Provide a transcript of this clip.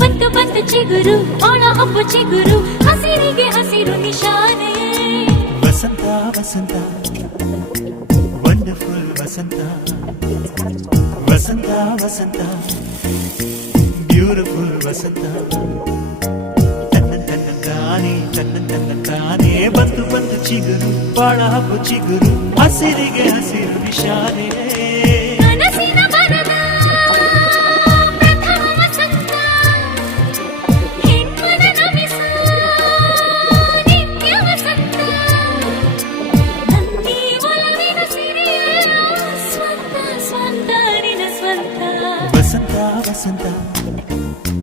ಬಂತು ಬಂತು ಚಿಗುರು ಒಣ ಹಬ್ಬ ಚಿಗುರು ಹಸಿರಿಗೆ ಹಸಿರು ನಿಶಾನೆ ವಸಂತ ವಸಂತ ವಂಡರ್ಫುಲ್ ವಸಂತ ವಸಂತ ವಸಂತ ಬ್ಯೂಟಿಫುಲ್ ವಸಂತ ತನ್ನ ತಾನೇ ಬಂತು ಬಂತು ಚಿಗುರು ಬಾಳ ಹಬ್ಬ ಚಿಗುರು ಹಸಿರಿಗೆ ಹಸಿರು ನಿಶಾನೆ